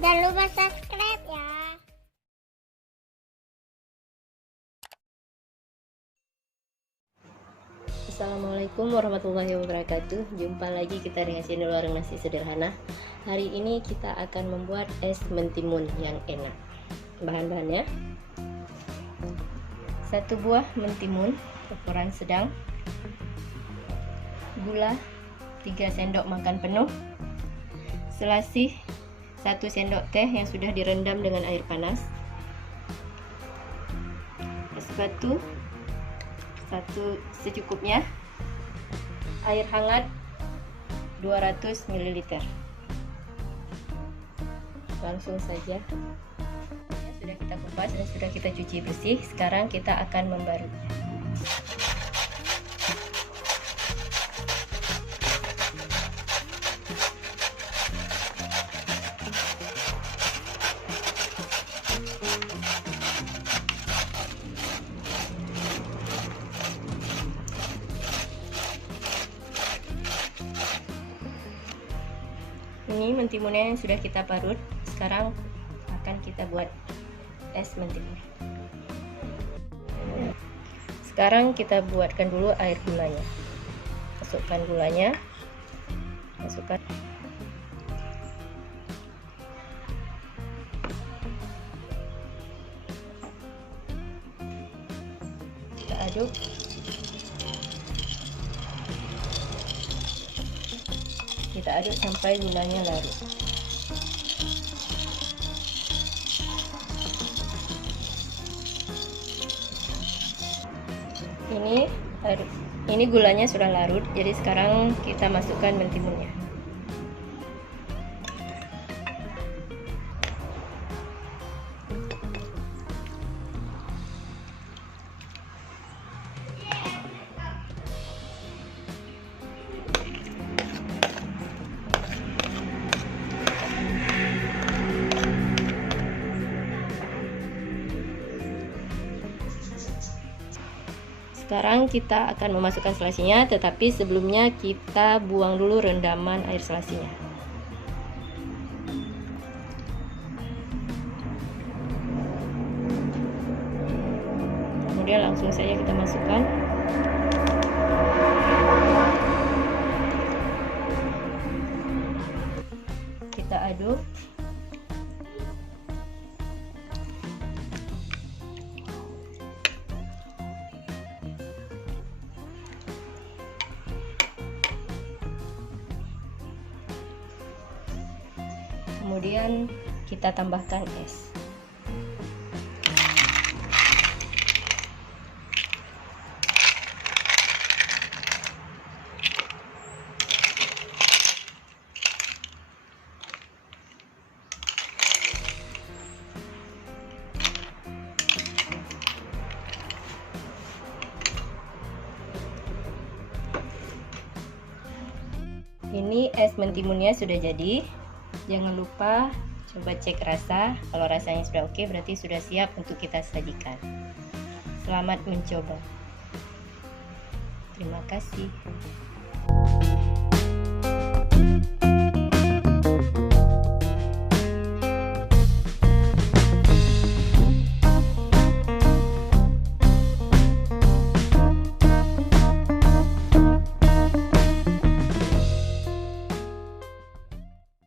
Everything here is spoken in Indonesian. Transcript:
Jangan lupa subscribe ya. Assalamualaikum warahmatullahi wabarakatuh. Jumpa lagi kita dengan channel Warung Nasi Sederhana. Hari ini kita akan membuat es mentimun yang enak. Bahan-bahannya: 1 buah mentimun ukuran sedang, gula 3 sendok makan penuh, selasih 1 sendok teh yang sudah direndam dengan air panas, es batu 1 secukupnya, air hangat 200 ml. Langsung saja. Sudah kita kupas dan sudah kita cuci bersih. Sekarang kita akan membarunya. Ini mentimunnya yang sudah kita parut. Sekarang akan kita buat es mentimun. Sekarang kita buatkan dulu air gulanya. Masukkan gulanya. Masukkan. Kita aduk. Kita aduk sampai gulanya larut. Ini gulanya sudah larut, jadi sekarang kita masukkan mentimunnya. Sekarang kita akan memasukkan selasinya, tetapi sebelumnya kita buang dulu rendaman air selasinya. Kemudian langsung saja kita masukkan. Kita aduk. Kemudian kita tambahkan es. Ini es mentimunnya sudah jadi. Jangan lupa coba cek rasa. Kalau rasanya sudah oke, berarti sudah siap untuk kita sajikan. Selamat mencoba. Terima kasih.